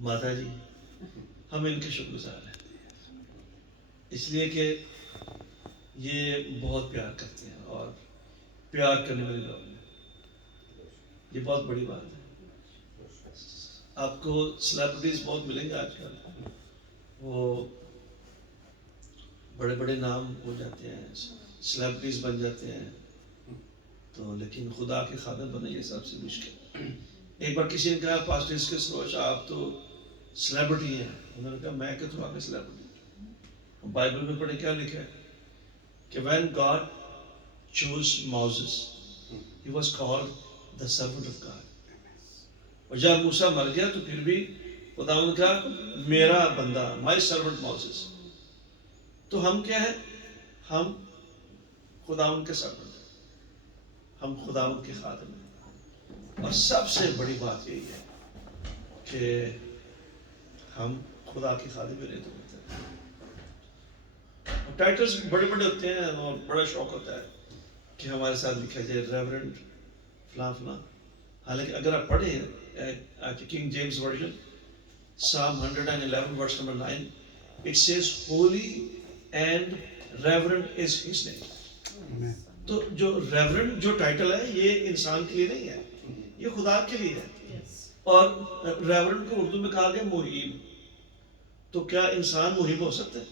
ماتا جی ہم ان کے شکر گزار ہیں، اس لیے کہ یہ بہت پیار کرتے ہیں اور پیار کرنے والے لوگ ہیں، یہ بہت بڑی بات ہے۔ آپ کو سیلیبریٹیز بہت ملیں گے آج کل، وہ بڑے بڑے نام ہو جاتے ہیں، سیلیبریٹیز بن جاتے ہیں، تو لیکن خدا کے خادم بنے یہ سب سے مشکل۔ ایک بار کسی نے کہا پاسٹر اس کے سروش آپ تو سیلیبریٹی ہیں، انہوں نے کہا میں کہ تم آگے سیلیبریٹی۔ بائبل میں پڑھے کیا لکھا ہے کہ when God chose Moses he was called the servant of God، اور جب موسیٰ مر گیا تو پھر بھی خداوند کا میرا بندہ my servant Moses۔ تو ہم کیا ہے؟ ہم خداوند کے سرونٹ ہیں، ہم خداوند کے خادم ہیں، اور سب سے بڑی بات یہی ہے کہ ہم خدا کے خادم میں رہتے ہوتے ہیں۔ ٹائٹلز بڑے بڑے ہوتے ہیں اور بڑا شوق ہوتا ہے کہ ہمارے ساتھ لکھا جائے ریورنڈ فلاں فلاں، حالانکہ اگر آپ پڑھیں king James version Psalm 111 verse number 9 it says holy and reverend is his name۔ تو جو ریورنڈ جو ٹائٹل ہے یہ انسان کے لیے نہیں ہے، یہ خدا کے لیے ہے، اور ریورنڈ کو اردو میں کہا گیا محیب۔ تو کیا انسان محیب ہو سکتا ہے؟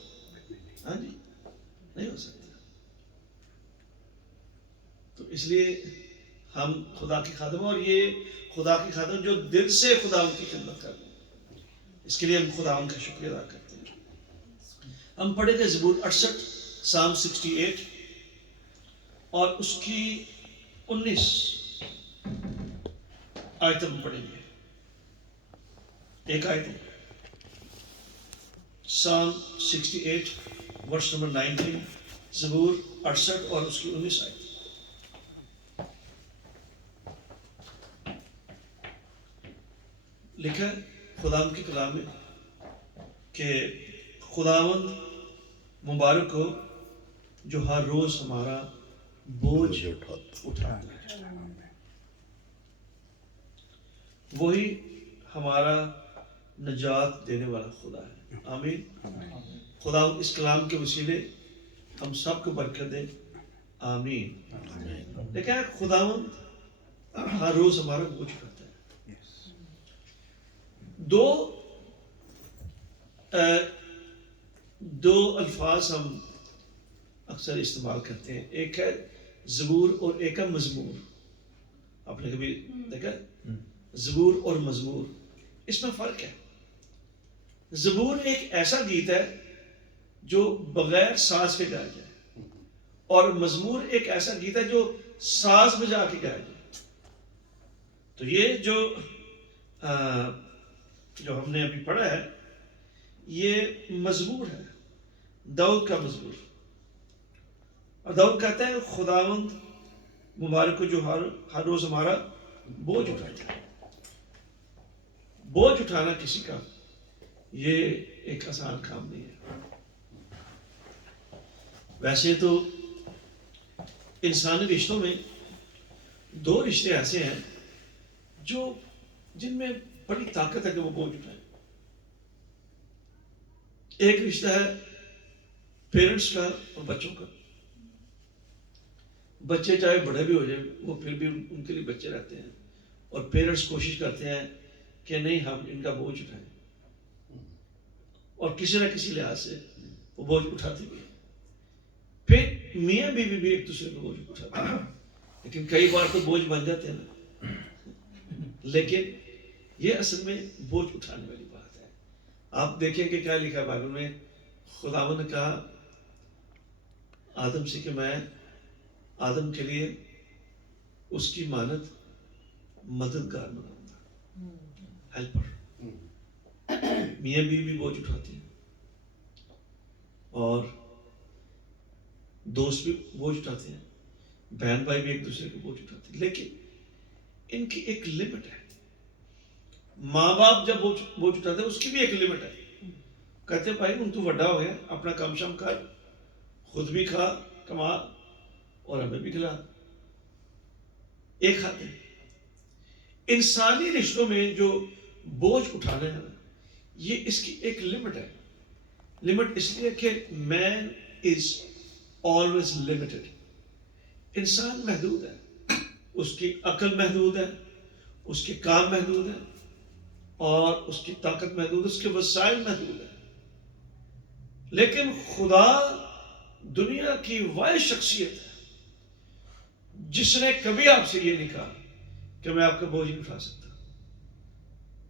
ہاں جی، نہیں ہو سکتا۔ تو اس لیے ہم خدا کی خادم ہیں، اور یہ خدا کی خادم جو دل سے خدا ان کی خدمت کرتے ہیں، اس کے لیے ہم خدا ان کا شکریہ ادا کرتے ہیں۔ ہم پڑھیں گے زبور 68 Psalm 68 اور اس کی 19 آیت ہم پڑھیں گے، ایک آیت ہے Psalm 68 verse number 19، زبور 68 اور اس کی 19 آیت۔ لکھا ہے خداوند کے کلام میں کہ خداوند مبارک ہو جو ہر روز ہمارا بوجھ اٹھاتا ہے، وہی ہمارا نجات دینے والا خدا ہے۔ آمین۔ خدا اس کلام کے وسیلے ہم سب کو برکت دے، آمین۔ دیکھیں خداوند ہر روز ہمارا بوجھ اٹھاتا ہے۔ دو الفاظ ہم اکثر استعمال کرتے ہیں، ایک ہے زبور اور ایک ہے مزمور۔ آپ نے کبھی دیکھا زبور اور مزمور، اس میں فرق ہے۔ زبور ایک ایسا گیت ہے جو بغیر ساز کے گایا جائے، اور مزمور ایک ایسا گیت ہے جو ساز بجا کے گایا جائے۔ تو یہ جو ہم نے ابھی پڑھا ہے یہ مزمور ہے، داؤد کا مزمور، اور داؤد کہتا ہے خداوند مبارک کو جو ہر روز ہمارا بوجھ اٹھاتا ہے۔ بوجھ اٹھانا کسی کا یہ ایک آسان کام نہیں ہے۔ ویسے تو انسانی رشتوں میں دو رشتے ایسے ہیں جن میں بڑی طاقت ہے کہ وہ بوجھ اٹھائیں۔ ایک رشتہ ہے پیرنٹس کا اور بچوں کا۔ بچے چاہے بڑے بھی ہو جائیں وہ پھر بھی ان کے لیے بچے رہتے ہیں، اور پیرنٹس کوشش کرتے ہیں کہ نہیں ہم ان کا بوجھ اٹھائیں، اور کسی نہ کسی لحاظ سے وہ بوجھ اٹھاتے بھی ہیں۔ پھر میاں بیوی بھی ایک دوسرے کو بوجھ اٹھاتے ہیں، لیکن کئی بار تو بوجھ بن جاتے ہیں نا۔ لیکن یہ اصل میں بوجھ اٹھانے والی بات ہے۔ آپ دیکھیں کہ کیا لکھا بائبل میں، خداوند نے کہا آدم سے کہ میں آدم کے لیے اس کی مانند مددگار بناؤں گا، ہیلپر۔ میاں بیوی بھی بوجھ اٹھاتے ہیں، اور دوست بھی بوجھ اٹھاتے ہیں، بہن بھائی بھی ایک دوسرے کو بوجھ اٹھاتے ہیں، لیکن ان کی ایک لمٹ ہے۔ ماں باپ جب بوجھ اٹھاتے ہیں اس کی بھی ایک لمٹ ہے۔ کہتے ہیں بھائی ہوں تو بڑا ہو گیا، اپنا کام شام کر، خود بھی کھا کما اور ہمیں بھی کھلا۔ ایک حد ہے۔ انسانی رشتوں میں جو بوجھ اٹھانا ہے نا، یہ اس کی ایک لمٹ ہے. لمٹ اس لیے کہ مین از آلویز لمیٹڈ. انسان محدود ہے، اس کی عقل محدود ہے، اس کے کام محدود ہیں، اور اس کی طاقت محدود ہے، اس کے وسائل محدود ہیں. لیکن خدا دنیا کی واحد شخصیت ہے جس نے کبھی آپ سے یہ نہیں کہا کہ میں آپ کا بوجھ نہیں اٹھا سکتا،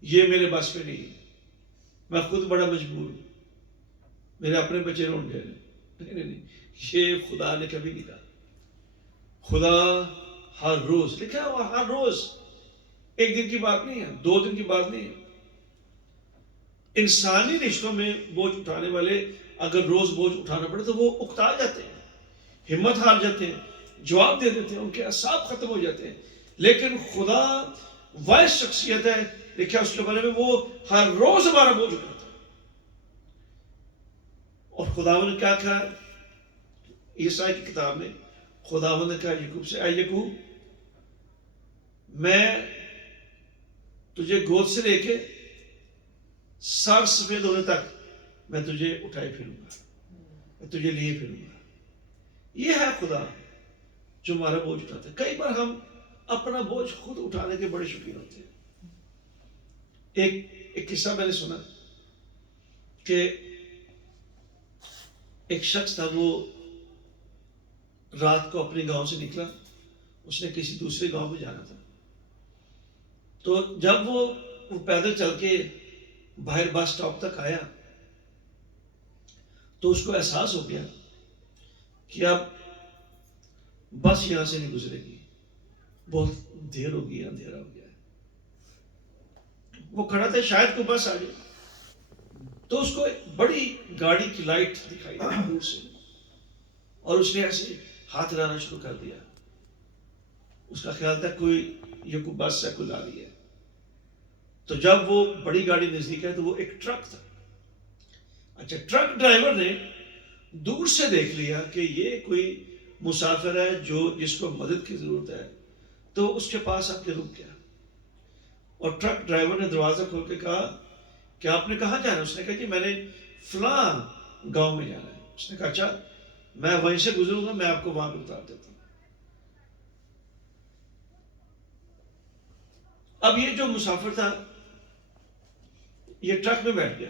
یہ میرے بس میں نہیں ہے، میں خود بڑا مجبور ہوں، میرے اپنے بچے روٹ گئے. نہیں، یہ خدا نے کبھی نہیں کہا. خدا ہر روز لکھا ہے، ہر روز، ایک دن کی بات نہیں ہے، 2 دن کی بات نہیں ہے. انسانی رشتوں میں بوجھ اٹھانے والے اگر روز بوجھ اٹھانا پڑے تو وہ اکتا جاتے ہیں، ہمت ہار جاتے ہیں، جواب دے دیتے ہیں، ان کے اعصاب ختم ہو جاتے ہیں. لیکن خدا واحد شخصیت ہے، لکھا اس کے بارے میں، وہ ہر روز ہمارا بوجھ اٹھاتا ہے. اور خداوند نے کیا کہا عیسائی کی کتاب میں؟ خداوند نے کہا یعقوب سے، اے یعقوب، میں تجھے گود سے لے کے سر سفید ہونے تک میں تجھے اٹھائے پھروں گا، میں تجھے لیے پھروں گا. یہ ہے خدا جو ہمارا بوجھ اٹھاتا ہے. کئی بار ہم اپنا بوجھ خود اٹھانے کے بڑے شوقین ہوتے ہیں. ایک قصہ میں نے سنا کہ ایک شخص تھا، وہ رات کو اپنے گاؤں سے نکلا، اس نے کسی دوسرے گاؤں میں جانا تھا. تو جب وہ پیدل چل کے باہر بس سٹاپ تک آیا تو اس کو احساس ہو گیا کہ اب بس یہاں سے نہیں گزرے گی، بہت دیر ہو گئی، اندھیرا ہو گیا ہے. وہ کھڑا تھا، شاید کوئی بس آ جائے. تو اس کو ایک بڑی گاڑی کی لائٹ دکھائی دی دور سے، اور اس نے ایسے ہاتھ ہلانا شروع کر دیا. اس کا خیال تھا یہ کوئی بس ہے، کوئی لا رہی ہے. تو جب وہ بڑی گاڑی نزدیک ہے تو وہ ایک ٹرک تھا. اچھا، ٹرک ڈرائیور نے دور سے دیکھ لیا کہ یہ کوئی مسافر ہے جس کو مدد کی ضرورت ہے، تو اس کے پاس آ کے رک گیا. اور ٹرک ڈرائیور نے دروازہ کھول کے کہا کہ آپ نے کہاں جانا ہے؟ اس نے کہا کہ میں نے فلاں گاؤں میں جانا ہے. اس نے کہا اچھا، میں وہیں سے گزروں گا، میں آپ کو وہاں پہ اتار دیتا ہوں. اب یہ جو مسافر تھا یہ ٹرک میں بیٹھ گیا.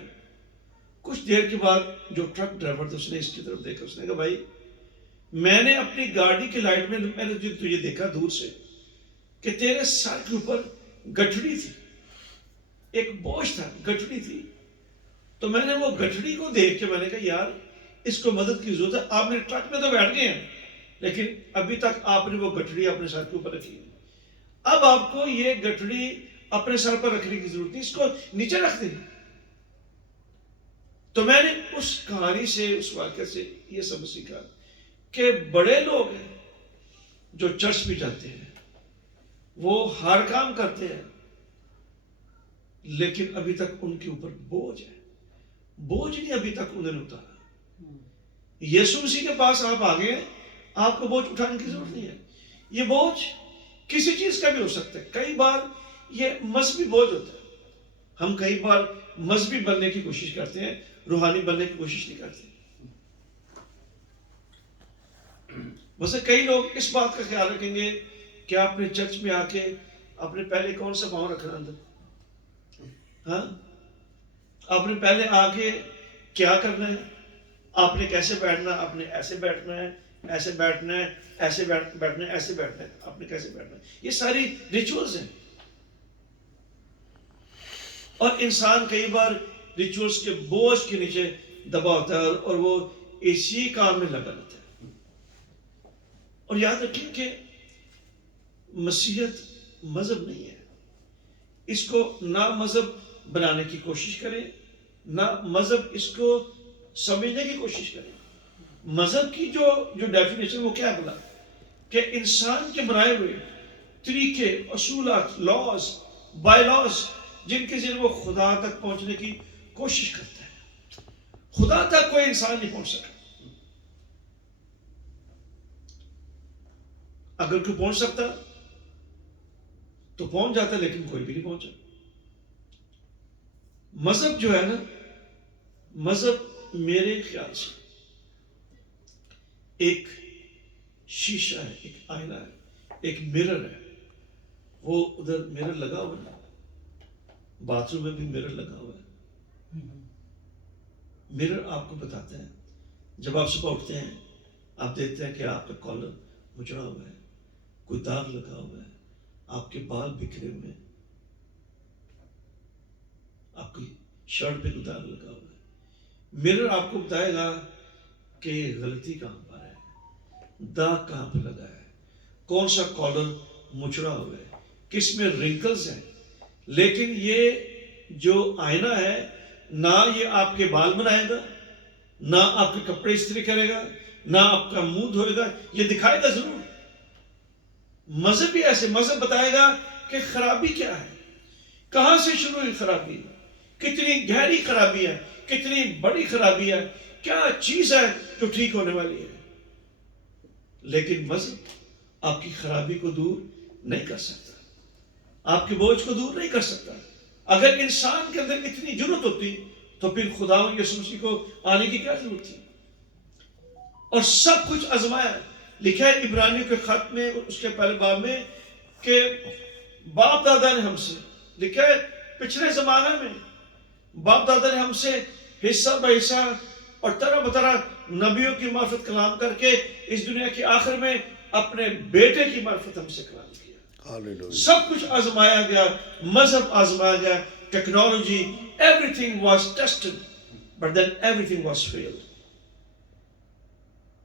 کچھ دیر کے بعد جو ٹرک ڈرائیور تھا اس نے اس کی طرف دیکھا. اس نے کہا بھائی، میں نے اپنی گاڑی کی لائٹ میں نے تجھے دیکھا دور سے کہ تیرے سر کے اوپر گٹھڑی تھی، ایک بوجھ تھا، گٹھڑی تھی. تو میں نے وہ گٹھڑی کو دیکھ کے میں نے کہا یار اس کو مدد کی ضرورت ہے. آپ میرے ٹرک میں تو بیٹھ گئے ہیں لیکن ابھی تک آپ نے وہ گٹھڑی اپنے سر کے اوپر رکھی ہے. اب آپ کو یہ گٹھڑی اپنے سر پر رکھنے کی ضرورت نہیں، اس کو نیچے رکھ دیں. تو میں نے اس کہانی سے، اس واقعے سے یہ سبق سیکھا کہ بڑے لوگ ہیں جو چرچ بھی جاتے ہیں، وہ ہر کام کرتے ہیں، لیکن ابھی تک ان کے اوپر بوجھ ہے، بوجھ نہیں ابھی تک انہوں نے اتارا. یسوع مسیح کے پاس آپ آگے ہیں، آپ کو بوجھ اٹھانے کی ضرورت نہیں ہے. یہ بوجھ کسی چیز کا بھی ہو سکتا ہے. کئی بار یہ مذہبی بوجھ ہوتا ہے. ہم کئی بار مذہبی بننے کی کوشش کرتے ہیں، روحانی بننے کی کوشش نہیں کرتے. ویسے کئی لوگ اس بات کا خیال رکھیں گے کہ آپ نے چرچ میں آ کے آپ نے پہلے کون سا پاؤں رکھنا اندر، ہاں، آپ نے پہلے آ کے کیا کرنا ہے، آپ نے کیسے بیٹھنا، آپ نے ایسے بیٹھنا ہے، ایسے بیٹھنا ہے، ایسے بیٹھنا ہے، ایسے بیٹھنا ہے، آپ نے کیسے بیٹھنا ہے. یہ ساری ریچولز ہیں. اور انسان کئی بار ریچولز کے بوجھ کے نیچے دبا ہوتا ہے اور وہ اسی کام میں لگا رہتا ہے. اور یاد رکھیں کہ مسیحیت مذہب نہیں ہے. اس کو نہ مذہب بنانے کی کوشش کریں، نہ مذہب اس کو سمجھنے کی کوشش کریں. مذہب کی جو ڈیفینیشن وہ کیا بولا کہ انسان کے بنائے ہوئے طریقے، اصولات، لاز، بائی لاز جن کے ذریعے وہ خدا تک پہنچنے کی کوشش کرتا ہے. خدا تک کوئی انسان نہیں پہنچ سکا. اگر کوئی پہنچ سکتا تو پہنچ جاتا، لیکن کوئی بھی نہیں پہنچا. مذہب جو ہے نا، مذہب میرے خیال سے ایک شیشہ ہے، ایک آئینہ ہے، ایک مرر ہے. وہ ادھر مرر لگا ہوا ہے، باتھ روم میں بھی مرر لگا ہوا ہے. مرر آپ کو بتاتا ہے، جب آپ صبح اٹھتے ہیں آپ دیکھتے ہیں کہ آپ کا کالر مچڑا ہوا ہے، کوئی داغ لگا ہوا ہے، آپ کے بال بکھرے ہوئے ہیں، آپ کی شرٹ پہ کوئی داغ لگا ہوا ہے. مرر آپ کو بتائے گا کہ غلطی کہاں پر ہے، داغ کہاں پہ لگا ہے، کون سا کالر مچڑا ہوا ہے، کس میں رنکلز ہیں. لیکن یہ جو آئینہ ہے، نہ یہ آپ کے بال بنائے گا، نہ آپ کے کپڑے استری کرے گا، نہ آپ کا منہ دھوئے گا. یہ دکھائے گا ضرور. مذہب بھی ایسے، مذہب بتائے گا کہ خرابی کیا ہے، کہاں سے شروع ہوئی خرابی، کتنی گہری خرابی ہے، کتنی بڑی خرابی ہے، کیا چیز ہے جو ٹھیک ہونے والی ہے. لیکن مذہب آپ کی خرابی کو دور نہیں کر سکتا، آپ کے بوجھ کو دور نہیں کر سکتا. اگر انسان کے اندر اتنی جرات ہوتی تو پھر خداوند یسوع مسیح کو آنے کی کیا ضرورت تھی. اور سب کچھ آزمایا. لکھا ہے عبرانیوں کے خط میں اس کے پہلے باب میں کہ باپ دادا نے ہم سے، لکھا ہے پچھلے زمانہ میں باپ دادا نے ہم سے حصہ بہ حصہ اور طرح بطرح نبیوں کی معرفت کلام کر کے اس دنیا کے آخر میں اپنے بیٹے کی معرفت ہم سے کلام کیا. سب کچھ آزمایا گیا، مذہب آزمایا گیا، technology, everything was tested but then everything was failed.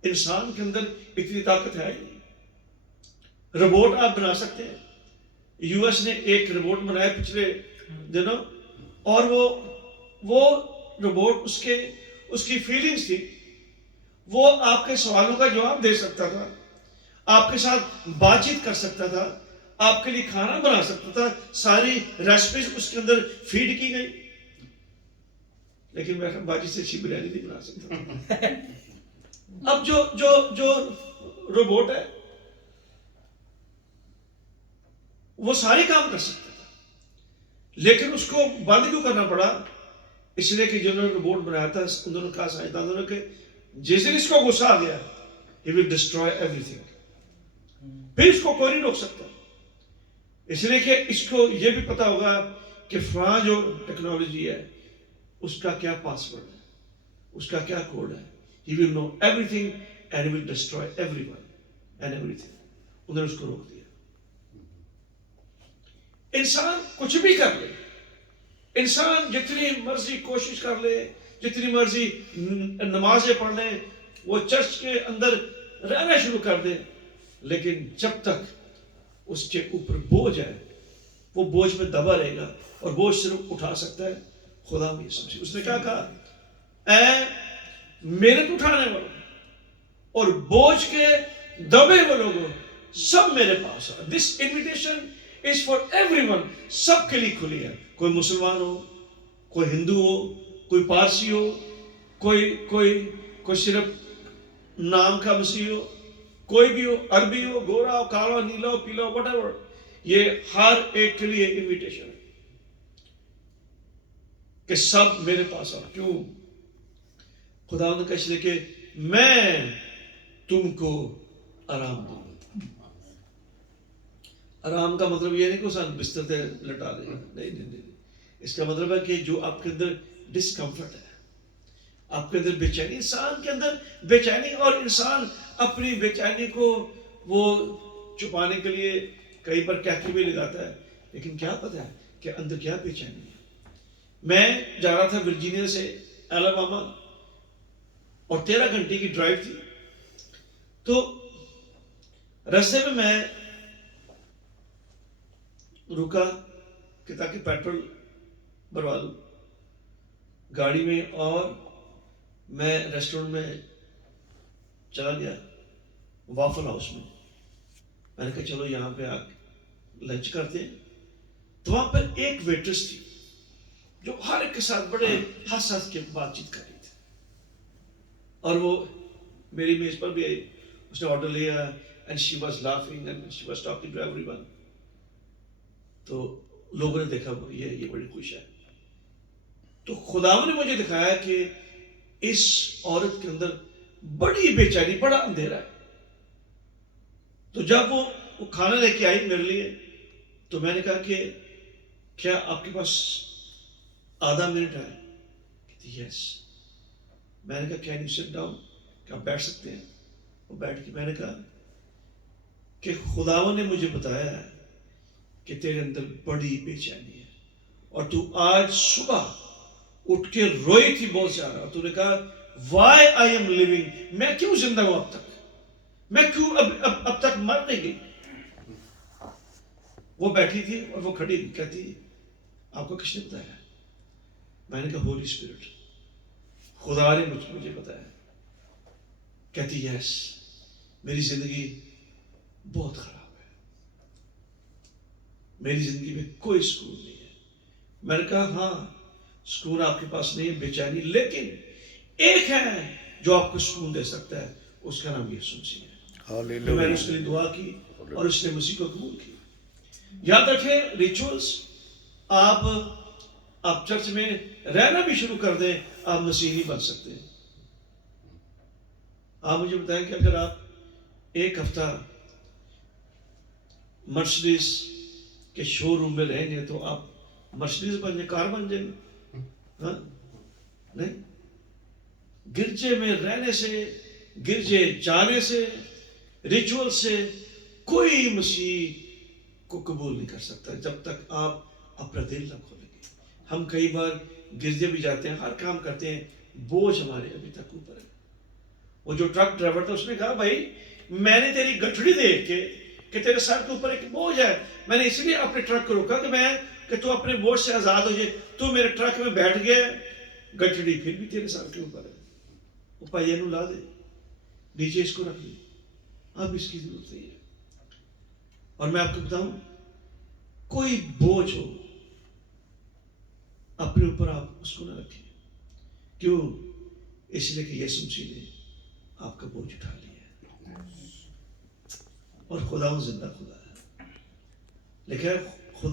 انسان کے اندر اتنی طاقت ہے ہی نہیں. روبوٹ آپ بنا سکتے ہیں. یو ایس نے ایک روبوٹ بنایا پچھلے دنوں، اور وہ روبوٹ اس کی فیلنگز تھی، وہ آپ کے سوالوں کا جواب دے سکتا تھا، آپ کے ساتھ بات چیت کر سکتا تھا، آپ کے لیے کھانا بنا سکتا تھا، ساری ریسپیز اس کے اندر فیڈ کی گئی. لیکن میں باجی سے اچھی بریانی نہیں بنا سکتا. اب جو روبوٹ ہے وہ سارے کام کر سکتا تھا، لیکن اس کو بند کیوں کرنا پڑا؟ اس لیے کہ جنہوں نے روبوٹ بنایا تھا انہوں نے کہا سائنسدانوں نے کہ جس دن اس کو غصہ آ گیا he will destroy everything. پھر اس کو کوئی نہیں روک سکتا. اس لیے کہ اس کو یہ بھی پتا ہوگا کہ فلاں جو ٹیکنالوجی ہے اس کا کیا پاسورڈ ہے، اس کا کیا کوڈ ہے. He will know everything and he will destroy everyone and everything. انہوں نے اس کو روک دیا. انسان کچھ بھی کر لے، انسان جتنی مرضی کوشش کر لے، جتنی مرضی نمازیں پڑھ لے، وہ چرچ کے اندر رہنا شروع کر دے، لیکن جب تک اس کے اوپر بوجھ ہے وہ بوجھ میں دبا رہے گا. اور بوجھ صرف اٹھا سکتا ہے خدا میں سمجھے. اس نے کیا کہا؟ اے محنت اٹھانے والوں اور بوجھ کے دبے ہوئے لوگوں، سب میرے پاس ہے. This invitation is for everyone. سب کے لیے کھلی ہے. کوئی مسلمان ہو، کوئی ہندو ہو، کوئی پارسی ہو، کوئی صرف نام کا مسیح ہو، کوئی بھی ہو، عربی ہو، گورا ہو، کالا ہو، نیلا ہو، پیلا ہو، whatever. یہ ہر ایک کے لیے انویٹیشن ہے کہ سب میرے پاس آؤ. کیوں؟ خدا نے کہا اس لیے کہ میں تم کو آرام دوں گا. آرام کا مطلب یہ نہیں کہ اسے بستر سے لٹا دے گا، نہیں. اس کا مطلب ہے کہ جو آپ کے اندر ڈسکمفرٹ ہے، آپ کے اندر بے چینی، انسان کے اندر بے چینی، اور انسان اپنی بے چینی کو وہ چھپانے کے لیے کئی بار کہتی بھی لگاتا ہے، لیکن کیا پتا ہے کہ اندر کیا بے چینی ہے. میں جا رہا تھا ورجینیا سے الاباما، اور 13 گھنٹے کی ڈرائیو تھی. تو رستے میں رکا کہ تاکہ پیٹرول بھروا لوں گاڑی میں، اور میں ریسٹورنٹ میں چلا گیا، وافل ہاؤس میں. میں نے کہا چلو یہاں پہ آ لنچ کرتے ہیں. تو وہاں پر ایک ویٹرس تھی جو ہر ایک کے ساتھ بڑے ہنس کے بات چیت کر رہی تھی، اور وہ میری میز پر بھی آئی. اس نے آرڈر لیا and she was laughing and she was talking to everyone. تو لوگوں نے دیکھا یہ بڑی خوش ہے. تو خداوند نے مجھے دکھایا کہ اس عورت کے اندر بڑی بے چینی، بڑا اندھیرا ہے. تو جب وہ کھانا لے کے آئی میرے لیے تو میں نے کہا کہ کیا آپ کے پاس آدھا منٹ ہے؟ کہتی یس. میں نے کہا کین یو سٹ ڈاؤن، کہ آپ بیٹھ سکتے ہیں؟ وہ بیٹھ کے میں نے کہا کہ خداوند نے مجھے بتایا ہے کہ تیرے اندر بڑی بے چینی ہے اور تو آج صبح اٹھ کے روئی تھی بہت زیادہ، اور تو نے کہا وائی آئی ایم لیونگ، میں کیوں زندہ ہوں اب تک، میں کیوں اب تک مر نہیں گئی. وہ بیٹھی تھی اور وہ کھڑی کہتی آپ کو کس نے بتایا؟ میں نے کہا ہولی اسپرٹ، خدا نے مجھے بتایا. کہتی یس میری زندگی بہت خراب ہے، میری زندگی میں کوئی سکون نہیں ہے. میں نے کہا ہاں سکون آپ کے پاس نہیں ہے، بے چینی، لیکن ایک ہے جو آپ کو سکون دے سکتا ہے، اس کا نام یسوع مسیح ہے. تو میں نے اس کے لیے دعا کی اور اس نے مسیح کو قبول کی. یاد رکھیں ریچولز، آپ چرچ میں رہنا بھی شروع کر دیں، آپ مسیحی بن سکتے ہیں. آپ مجھے بتائیں کہ اگر آپ ایک ہفتہ مرسڈیز کے شو روم میں رہیں گے تو آپ مرسڈیز بن جائیں، کار بن جائیں گے؟ ہاں نہیں. گرجے میں رہنے سے، گرجے جانے سے، ریچول سے کوئی مسیح کو قبول نہیں کر سکتا جب تک آپ اپنا دل نہ کھولیں گے. ہم کئی بار گرجے بھی جاتے ہیں، ہر کام کرتے ہیں، بوجھ ہمارے ابھی تک اوپر ہے. وہ جو ٹرک ڈرائیور تھا اس نے کہا بھائی میں نے تیری گٹھڑی دیکھ کے کہ تیرے سر کے اوپر ایک بوجھ ہے، میں نے اسی لیے اپنے ٹرک کو روکا کہ تو اپنے بوجھ سے آزاد ہو جائے. تو میرے ٹرک میں بیٹھ گیا، گٹھڑی پھر بھی تیرے سر کے اوپر ہے. وہ پہیے نو لا دے، نیچے اس کو رکھ دے، اب اس کی ضرورت نہیں ہے. اور میں آپ کو بتاؤں کوئی بوجھ ہو اپنے اوپر آپ اس کو نہ رکھیں. کیوں؟ اس لیے کہ یسوع مسیح نے آپ کا بوجھ اٹھا لیا ہے. اور خدا زندہ خدا ہے. لکھا ہے